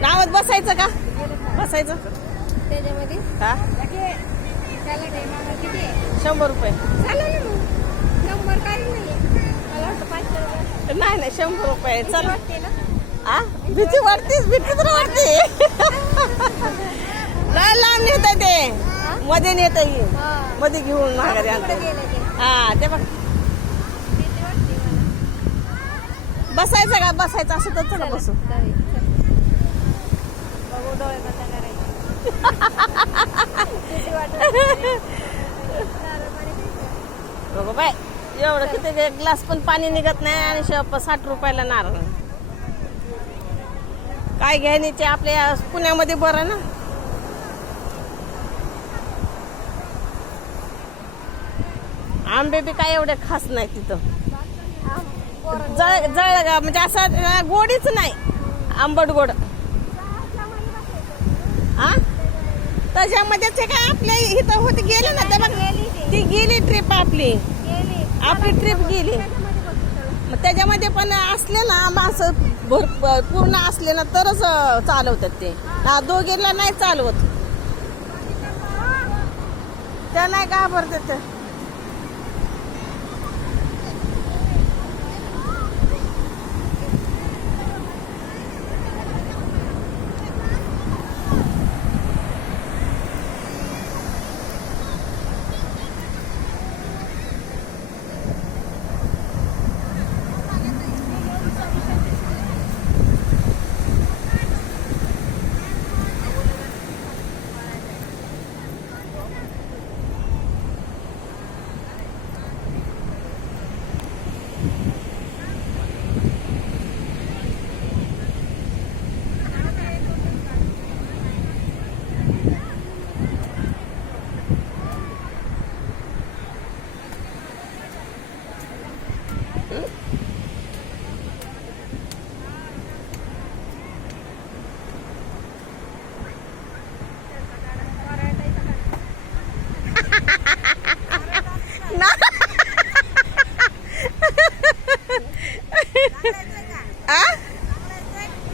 नावात बसायचं का? बसायचं त्याच्यामध्ये हा सॅलड आहे मला किती आहे? 100 रुपये. चालेल ना मग 100 काही नाही मला वाटतं 500 रुपये नाही नाही 100 रुपये चल. वाटते ना आ भीती वाटतेच, भीती तर वाटते. लय लांब नेत ते, मध्ये नेत मध्ये घेऊन माघारी आणते. हा ते बघ भीती वाटते मला. बसायचं का? बसायचं असं तर चला बसू. बघू डोळे बंद करायचे. भीती वाटते. बघू बाय एवढं किती ग्लास पण पाणी निघत नाही आणि 60 रुपयाला नारळ. काय घ्यायचे आपल्या पुण्यामध्ये बरं ना. आंबे बी काय एवढे खास नाही तिथं. जळ का म्हणजे असं गोडीच नाही, आंबट गोड. हा त्याच्यामध्येच काय आपल्या इथं होत गेले ना, तर ती गेली ट्रिप आपली ट्रिप गेली. मग त्याच्यामध्ये पण असले ना असं पूर्ण असले ना तरच चालवतात ते. दोघीला नाही चालवत, त्या नाही घाबरतात ते.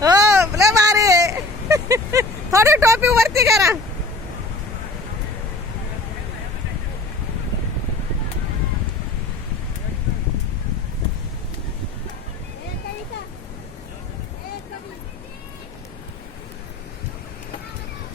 हो लय भारी. थोडी टोपी वरती करा.